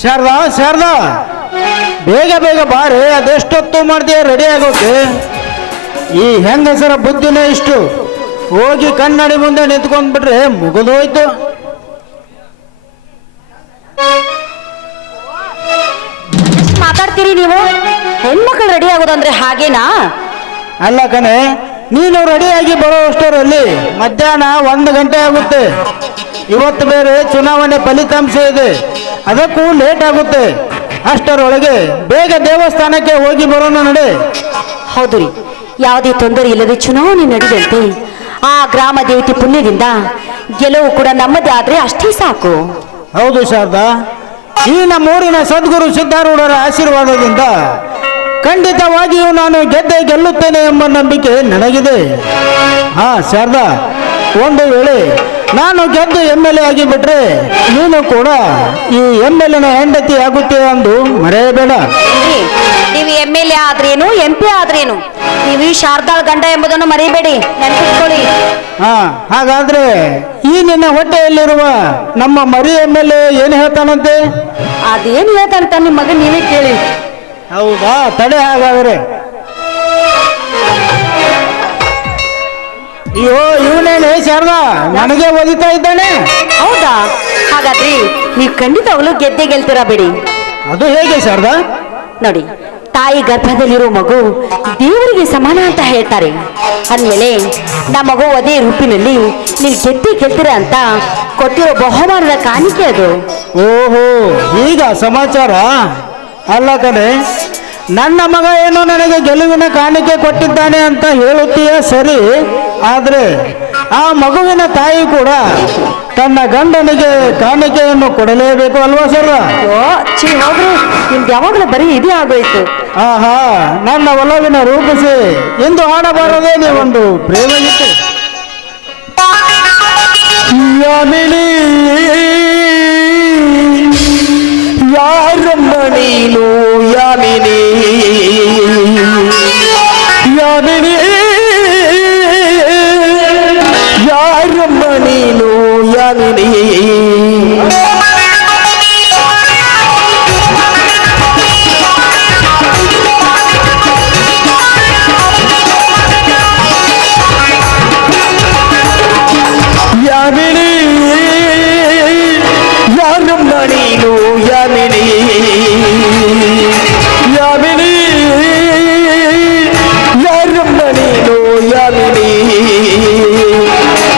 ಶಾರದಾ ಶಾರದಾ. ಬೇಗ ಬೇಗ ಬಾರಿ ಅದೆಷ್ಟೊತ್ತು ಮಾಡ್ತೀಯ? ರೆಡಿ ಆಗೋಕೆ? ಈ ಹೆಂಗಸರ ಬುದ್ಧಿನೇ ಇಷ್ಟು. ಹೋಗಿ ಕನ್ನಡಿ ಮುಂದೆ ನಿಂತ್ಕೊಂಡ್ಬಿಟ್ರೆ ಮುಗಿದೋಯ್ತು. ಎಷ್ಟು ಮಾತಾಡ್ತೀರಿ ನೀವು? ಹೆಣ್ಮಕ್ಳು ರೆಡಿ ಆಗೋದಂದ್ರೆ ಹಾಗೇನಾ? ಅಲ್ಲ ಕಣೆ ನೀನು ರೆಡಿಯಾಗಿ ಬರೋ ಅಷ್ಟರಲ್ಲಿ ಮಧ್ಯಾಹ್ನ ಒಂದು ಗಂಟೆ ಆಗುತ್ತೆ. ಇವತ್ತು ಬೇರೆ ಚುನಾವಣೆ ಫಲಿತಾಂಶ ಇದೆ. ಅದಕ್ಕೂ ಲೇಟ್ ಆಗುತ್ತೆ. ಅಷ್ಟರೊಳಗೆ ಬೇಗ ದೇವಸ್ಥಾನಕ್ಕೆ ಹೋಗಿ ಬರೋಣ ನಡೆ. ಹೌದು ರೀ. ಯಾವುದೇ ತೊಂದರೆ ಇಲ್ಲದೆ ಚುನಾವಣೆ ನಡೆದಂತೆ ಆ ಗ್ರಾಮ ದೇವತೆ ಪುಣ್ಯದಿಂದ ಗೆಲುವು ಕೂಡ ನಮ್ಮದೇ ಆದ್ರೆ ಅಷ್ಟೇ ಸಾಕು. ಹೌದು ಶಾರದಾ. ಈ ನಮ್ಮೂರಿನ ಸದ್ಗುರು ಸಿದ್ಧಾರೂಢರ ಆಶೀರ್ವಾದದಿಂದ ಖಂಡಿತವಾಗಿಯೂ ನಾನು ಗೆದ್ದೆ ಗೆಲ್ಲುತ್ತೇನೆ ಎಂಬ ನಂಬಿಕೆ ನನಗಿದೆ. ಹಾ ಶಾರದಾ. ಒಂದು ವೇಳೆ ನಾನು ಗೆದ್ದು ಎಂ ಎಲ್ ಎ ಆಗಿಬಿಟ್ರೆ ನೀನು ಕೂಡ ಈ ಎಂ ಎಲ್ ಎನ ಹೆಂಡತಿ ಆಗುತ್ತೆ ಅಂದು ಮರೆಯಬೇಡ. ನೀವು ಎಂ ಎಲ್ ಎ ಆದ್ರೇನು ಎಂ ಪಿ ಆದ್ರೇನು? ನೀವು ಈ ಶಾರದಾಳ್ ಗಂಡ ಎಂಬುದನ್ನು ಮರೆಯಬೇಡಿ ನೆನಪಿಟ್ಕೊಳ್ಳಿ. ಹಾ ಹಾಗಾದ್ರೆ ಈ ನಿನ್ನ ಹೊಟ್ಟೆಯಲ್ಲಿರುವ ನಮ್ಮ ಮರಿ ಎಂ ಎಲ್ ಎ ಏನು ಹೇಳ್ತಾನಂತೆ? ಅದೇನು ಹೇಳ್ತಾನಂತ ನಿಮ್ಮ ಮಗ ನೀವೇ ಕೇಳಿ. ಹೌದಾ? ತಡೆ ಹಾಗಾದ್ರೆ. ಅಯ್ಯೋ ಇವನೇನೆ ಶಾರದಾ? ನನಗೆ ಓದಿತಾ ಇದ್ದಾನೆ. ಹೌದಾ? ಹಾಗಾದ್ರೆ ನೀವು ಖಂಡಿತವಾಗ್ಲೂ ಗೆದ್ದೆ ಗೆಲ್ತೀರಾ ಬಿಡಿ. ಅದು ಹೇಗೆ ಶಾರದಾ? ನೋಡಿ ತಾಯಿ ಗರ್ಭದಲ್ಲಿರೋ ಮಗು ದೇವರಿಗೆ ಸಮಾನ ಅಂತ ಹೇಳ್ತಾರೆ. ಅಂದಮೇಲೆ ನಮ್ಮ ಮಗು ಅದೇ ರೂಪಿನಲ್ಲಿ ನೀವು ಗೆದ್ದೆ ಗೆಲ್ತೀರ ಅಂತ ಕೊಟ್ಟಿರೋ ಬಹುಮಾನದ ಕಾಣಿಕೆ ಅದು. ಓಹೋ ಈಗ ಸಮಾಚಾರ? ಅಲ್ಲ ಕಣೆ ನನ್ನ ಮಗ ಏನು ನನಗೆ ಗೆಲುವಿನ ಕಾಣಿಕೆ ಕೊಟ್ಟಿದ್ದಾನೆ ಅಂತ ಹೇಳುತ್ತೀಯ ಸರಿ? ಆದ್ರೆ ಆ ಮಗುವಿನ ತಾಯಿ ಕೂಡ ತನ್ನ ಗಂಡನಿಗೆ ಕಾಣಿಕೆಯನ್ನು ಕೊಡಲೇಬೇಕು ಅಲ್ವಾ ಸರ್? ಓ ಚಿ ಹೋಗ್ರಿ ನಿಮ್ದು ಯಾವಾಗಲೂ ಬರೀ ಇದೇ ಆಗೋಯ್ತು. ಆಹಾ ನನ್ನ ಒಲವಿನ ರೂಪಿಸಿ ಎಂದು ಹಾಡಬಾರದೇ ನೀವೊಂದು ಪ್ರೇಮ ಗೀತೆ. ಯಾಮಿನಿ ಯಾರಮ್ಮ ನೀನು ಯಾಮಿನಿ ಯಾಮಿನಿ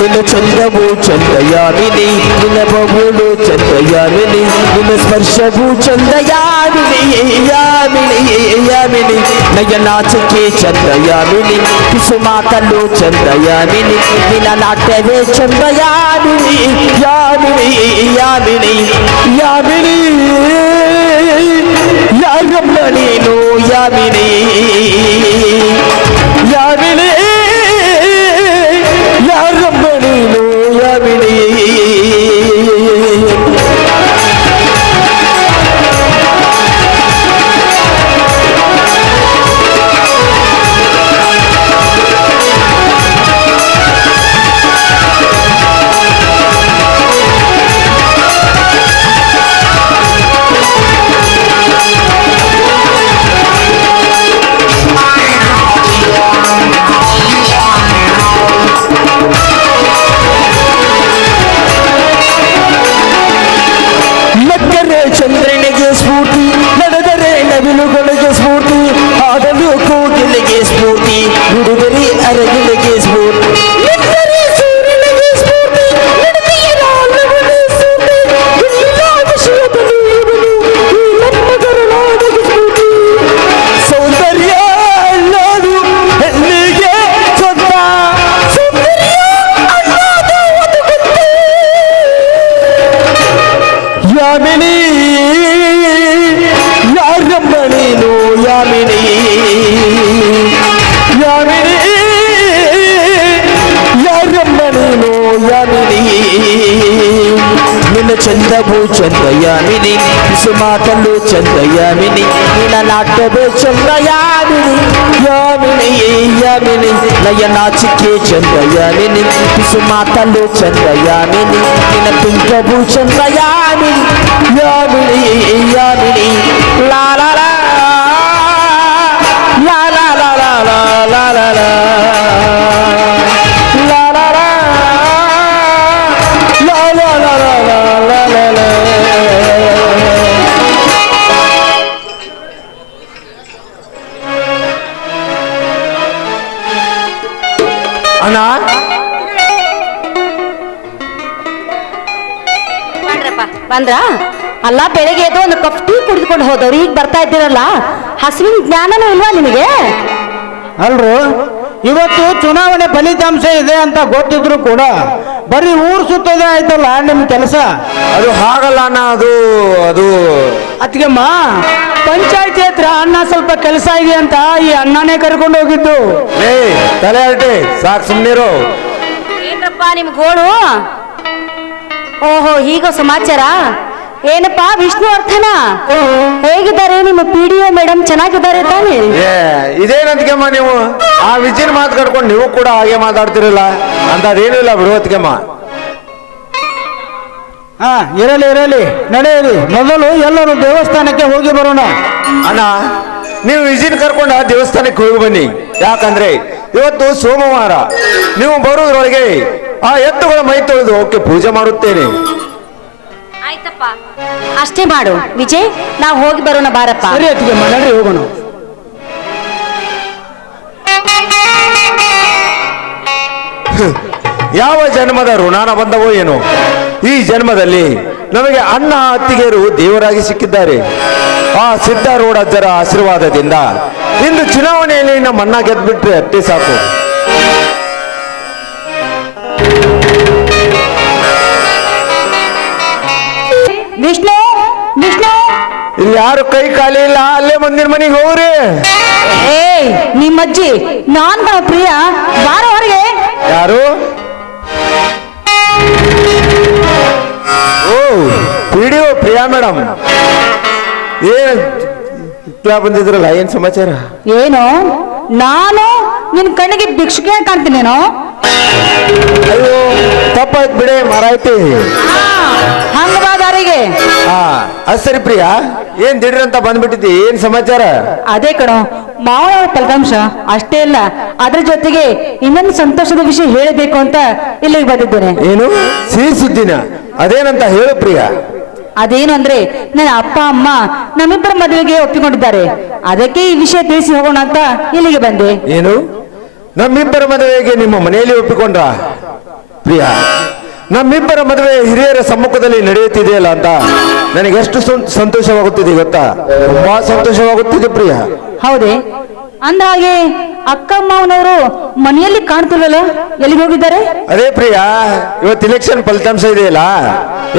ನಿನ್ನ ಚಂದವು ಚಂದ ಯಾಮಿನಿ ನಿನ್ನ ಬಗುಳು ಚಂದ ಯಾಮಿನಿ ನಿನ್ನ ಸ್ಪರ್ಶವು ಚಂದ ಯಾಮಿನಿ ಯಾಮಿನಿ ಯಾಮಿನಿ ನಯ ನಾಚಿಕೆ ಚಂದ ಯಾಮಿನಿ ಪಿಸು ಮಾತಲ್ಲೂ ಚಂದ ಯಾಮಿನಿ ನಿನ್ನ ನಾಟ್ಯವೇ ಚಂದ ಯಾಮಿನಿ ಯಾಮಿನಿ ಯಾಮಿನಿ ಯಾಮಿನಿ ಯಾರಮ್ಮ ನೀನು ಯಾಮಿನಿ ಯಾಮಿನಿ ప్రభు చంద్రయామిని పిసుమాటలు చంద్రయామిని నీల నాట్యము చంద్రయామిని యామిని యామిని నయన చిక్కే చంద్రయామిని పిసుమాటలు నిన పింకము చంద్రయామిని యామిని యామిని ಬಂದ್ರ? ಅಲ್ಲ ಬೆಳಿಗ್ಗೆ ಎದ್ದು ಒಂದು ಕಪ್ ಟೀ ಕುಡಿದುಕೊಂಡು ಹೋದವ್ರು. ಈಗ ಬರ್ತಾ ಇದ್ದೀರಲ್ಲ? ಹಸುವಿನ ಜ್ಞಾನನೂ ಇಲ್ವಾ ನಿಮಗೆ? ಅಲ್ರು ಇವತ್ತು ಚುನಾವಣೆ ಫಲಿತಾಂಶ ಇದೆ ಅಂತ ಗೊತ್ತಿದ್ರು ಕೂಡ ಬರೀ ಊರು ಸುತ್ತೋದೇ ಆಯ್ತಲ್ಲ ನಿಮ್ ಕೆಲಸ? ಅದು ಹಾಗಲ್ಲ ಅಣ್ಣ ಅದು ಅದು. ಅತ್ಗೆಮ್ಮ ಪಂಚಾಯತಿ ಹತ್ರ ಅಣ್ಣ ಸ್ವಲ್ಪ ಕೆಲಸ ಇದೆ ಅಂತ ಈ ಅಣ್ಣನೇ ಕರ್ಕೊಂಡು ಹೋಗಿದ್ದು. ಏ ತಲೆ ಅಲ್ಟಿ ಸಾಕು ಸುಮ್ಮನಿರು ಏನ್ರಪ್ಪ ನಿಮ್ ಗೋಳು? ಓಹೋ ಹೀಗೋ ಸಮಾಚಾರ? ಏನಪ್ಪಾ ವಿಷ್ಣು ಅರ್ಥನ? ಹೇಗಿದ್ದಾರೆ ನಿಮ್ಮ ಪಿ ಡಿ ಒ ಮೇಡಮ್ ಚೆನ್ನಾಗಿದ್ದಾರೆ ತಾನೇ? ಏ ಇದೇನಂತಕಮ್ಮ ನೀವು? ಆ ವಿಜಿನ್ ಮಾತು ಕಟ್ಕೊಂಡು ನೀವು ಕೂಡ ಹಾಗೆ ಮಾತಾಡ್ತಿರಲ್ಲ ಅಂತದೇನು ಇಲ್ಲ ಅದಕ್ಕೆಮ್ಮ ಹಾ ಇರಲಿ ಇರಲಿ ನಡೆಯಲಿ ಮೊದಲು ಎಲ್ಲರೂ ದೇವಸ್ಥಾನಕ್ಕೆ ಹೋಗಿ ಬರೋಣ. ಅಣ್ಣ ನೀವು ವಿಜಿನ್ ಕರ್ಕೊಂಡು ಆ ದೇವಸ್ಥಾನಕ್ಕೆ ಹೋಗಿ ಬನ್ನಿ. ಯಾಕಂದ್ರೆ ಇವತ್ತು ಸೋಮವಾರ. ನೀವು ಬರುವುದರೊಳಗೆ ಆ ಎತ್ತುಗಳ ಮೈ ತೊಳೆದು ಓಕೆ ಪೂಜೆ ಮಾಡುತ್ತೇನೆ. ಆಯ್ತಪ್ಪ. ಅಷ್ಟೇ ಮಾಡು. ವಿಜಯ್ ನಾವು ಹೋಗಿ ಬರೋಣ ಬಾರಪ್ಪ. ಸರಿ ಅತ್ತಿಗೆ ಮನೆಯಲ್ಲಿ ಹೋಗೋಣ. ಯಾವ ಜನ್ಮದ ಋಣಾನ ಬಂದವೋ ಏನು. ಈ ಜನ್ಮದಲ್ಲಿ ನಮಗೆ ಅಣ್ಣ ಅತ್ತಿಗೆಯರು ದೇವರಾಗಿ ಸಿಕ್ಕಿದ್ದಾರೆ. ಆ ಸಿದ್ಧಾರೂಢಜ್ಜರ ಆಶೀರ್ವಾದದಿಂದ ಇಂದು ಚುನಾವಣೆಯಲ್ಲಿ ನಮ್ಮ ಅಣ್ಣ ಗೆದ್ಬಿಟ್ರೆ ಅಷ್ಟೇ ಸಾಕು. ವಿಷ್ಣು ವಿಷ್ಣು. ಇಲ್ಲಿ ಯಾರು ಕೈ ಖಾಲಿ ಇಲ್ಲ ಅಲ್ಲೇ ಮುಂದಿನ ಮನೆಗೆ ಹೋಗ್ರಿ. ಏಯ್ ನಿಮ್ಮಜ್ಜಿ ನಾನ್ ಬಾ ಪ್ರಿಯ. ಬಾರ ಹೊರಗೆ. ಯಾರು? ಓ ಪಿಡಿಒ ಪ್ರಿಯಾ ಮೇಡಮ್ ಏನ್ ಇತ್ಲಾ ಬಂದಿದ್ರಲ್ಲ ಏನ್ ಸಮಾಚಾರ? ಏನು? ನಾನು ನಿನ್ ಕಣ್ಣಿಗೆ ಭಿಕ್ಷುಕೆ ಕಾಣ್ತೀನೇನೋ ಅಯ್ಯೋ ತಪ್ಪಾಯ್ತು ಬಿಡೆ ಮಾರಾಯ್ತಿ. ಹಂಗ ಹಾ ಅದ್ ಸರಿ ಪ್ರಿಯಾ ಏನ್ ದಿಡ್ರಂತ ಬಂದ್ಬಿಟ್ಟಿದ್ದಿ? ಏನ್ ಸಮಾಚಾರ? ಅದೇ ಕಣೋ ಮಾವನವರ ಫಲಿತಾಂಶ ಅಷ್ಟೇ ಅಲ್ಲ ಅದ್ರ ಜೊತೆಗೆ ಇನ್ನೊಂದು ಸಂತೋಷದ ವಿಷಯ ಹೇಳಬೇಕು ಅಂತ ಇಲ್ಲಿಗೆ ಬಂದಿದ್ದೇನೆ. ಏನು? ಸಿಹಿ ಸುದ್ದಿನ? ಅದೇನಂತ ಹೇಳು ಪ್ರಿಯಾ. ಅದೇನು ಅಂದ್ರೆ ನನ್ನ ಅಪ್ಪ ಅಮ್ಮ ನಮ್ಮಿಬ್ಬರ ಮದುವೆಗೆ ಒಪ್ಪಿಕೊಂಡಿದ್ದಾರೆ. ಅದಕ್ಕೆ ಈ ವಿಷಯ ತಿಳಿಸಿ ಹೋಗೋಣ ಅಂತ ಇಲ್ಲಿಗೆ ಬಂದೆ. ಏನು? ನಮ್ಮಿಬ್ಬರ ಮದುವೆಗೆ ನಿಮ್ಮ ಮನೆಯಲ್ಲಿ ಒಪ್ಪಿಕೊಂಡ್ರ? ಪ್ರಿಯ ನಮ್ಮಿಬ್ಬರ ಮದುವೆ ಹಿರಿಯರ ಸಮ್ಮುಖದಲ್ಲಿ ನಡೆಯುತ್ತಿದೆಯಲ್ಲ ಅಂತ ನನಗೆ ಎಷ್ಟು ಸಂತೋಷವಾಗುತ್ತಿದೆ ಗೊತ್ತಾ? ತುಂಬಾ ಸಂತೋಷವಾಗುತ್ತಿದೆ ಪ್ರಿಯಾ. ಹೌದೇ? ಅಂದ ಹಾಗೆ ಅಕ್ಕ ಮಾವನವರು ಮನೆಯಲ್ಲಿ ಕಾಣ್ತಿಲ್ವಲ್ಲ? ಎಲ್ಲಿಗೆ ಹೋಗಿದ್ದಾರೆ? ಅದೇ ಪ್ರಿಯಾ ಇವತ್ತು ಇಲೆಕ್ಷನ್ ಫಲಿತಾಂಶ ಇದೆಯಲ್ಲ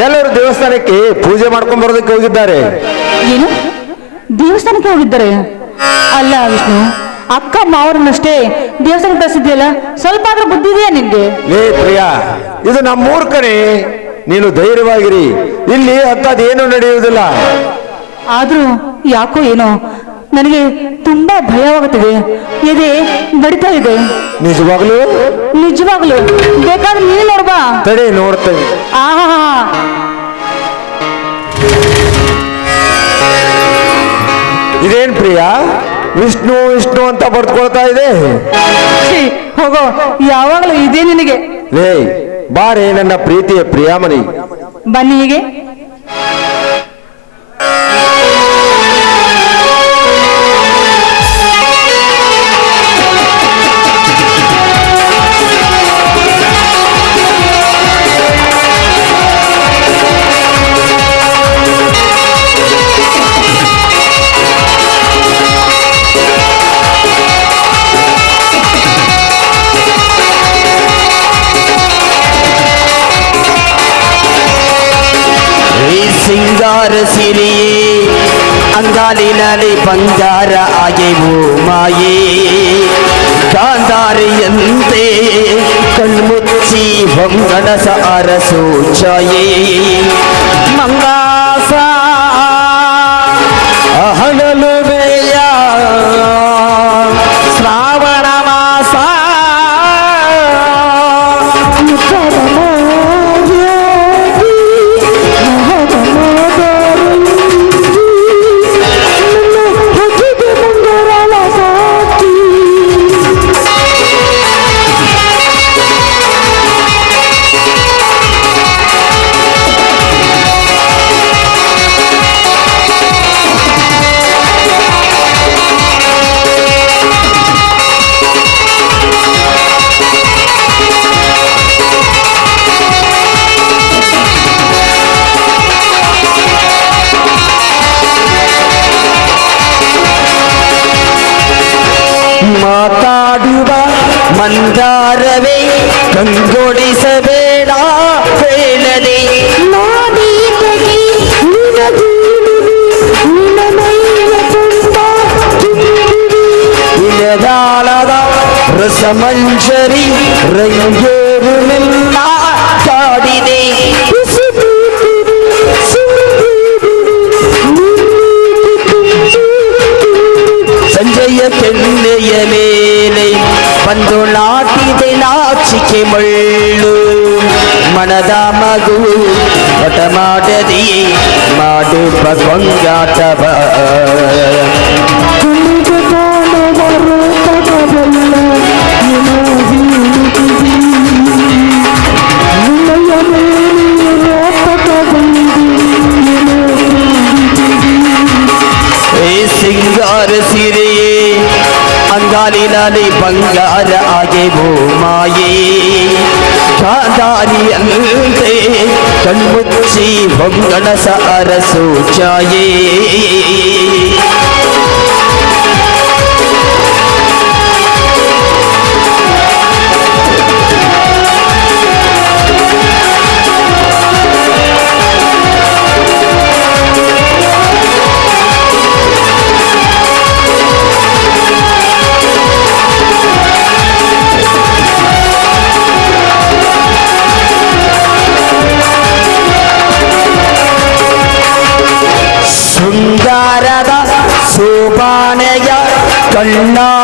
ಎಲ್ಲರೂ ದೇವಸ್ಥಾನಕ್ಕೆ ಪೂಜೆ ಮಾಡ್ಕೊಂಡ್ ಬರೋದಕ್ಕೆ ಹೋಗಿದ್ದಾರೆ. ಏನು? ದೇವಸ್ಥಾನಕ್ಕೆ ಹೋಗಿದ್ದಾರೆ? ಅಲ್ಲ ವಿಷ್ಣು. ಅಕ್ಕ ಮಾವರನ್ನಷ್ಟೇ ದೇವಸ್ಥಾನ ಕಳಿಸಿದ್ಯಲ್ಲ ಸ್ವಲ್ಪ ಆದ್ರೂ ಬುದ್ಧಿ ಇದೆಯಾ ನಿನ್ಗೆ ಏ ಪ್ರಿಯಾ ಇದು ನಮ್ಮ ಮೂರ್ಖನೆ ನೀನು ಧೈರ್ಯವಾಗಿರಿ. ಇಲ್ಲಿ ಅಂಥದ್ದೇನು ನಡೆಯುವುದಿಲ್ಲ. ಆದ್ರೂ ಯಾಕೋ ಏನೋ ನನಗೆ ತುಂಬಾ ಭಯವಾಗುತ್ತಿದೆ. ಎದೆ ನಡೀತಾ ಇದೆ. ನಿಜವಾಗ್ಲೂ? ನಿಜವಾಗ್ಲು. ಬೇಕಾದ್ರೆ ನೀನು ನೋಡ್ಬಾ ತಡೆ ನೋಡ್ತೇವೆ ಆಹಾ ಇದೇನ್ ಪ್ರಿಯಾ? ವಿಷ್ಣು ವಿಷ್ಣು ಅಂತ ಬರ್ತ್ಕೊಳ್ತಾ ಇದೆ. ಛೀ, ಹೋಗೋ ಯಾವಾಗಲೂ ಇದೇ ನಿನಗೆ. ಲೇ ಬಾರೆ ನನ್ನ ಪ್ರೀತಿಯ ಪ್ರಿಯಾಮಣಿ. ಬನ್ನಿ ಹೀಗೆ. ಸಿಂಗಾರ ಸಿರಿಯೇ ಅಂಗಾಲಿನಲ್ಲಿ ಬಂಗಾರ ಆಗೆವು ಮಾಯೇ. ಕಾಂತಾರಿಯಂತೆ ಕಣ್ಮುಚ್ಚಿ ಹೊಂಗಣಸ ಅರಸು ಛಾಯೇ. ಮಂಗಾಸ ಮಾತಾಡುವ ಮಂದಾರವೇ ಗಂಗೊಳಿಸ சொங்காட்டவ சிங்கார சிறையே அங்காலினாலே பங்கார ஆகேவோ மாயே. मंगल सार सोचाए கண்ணா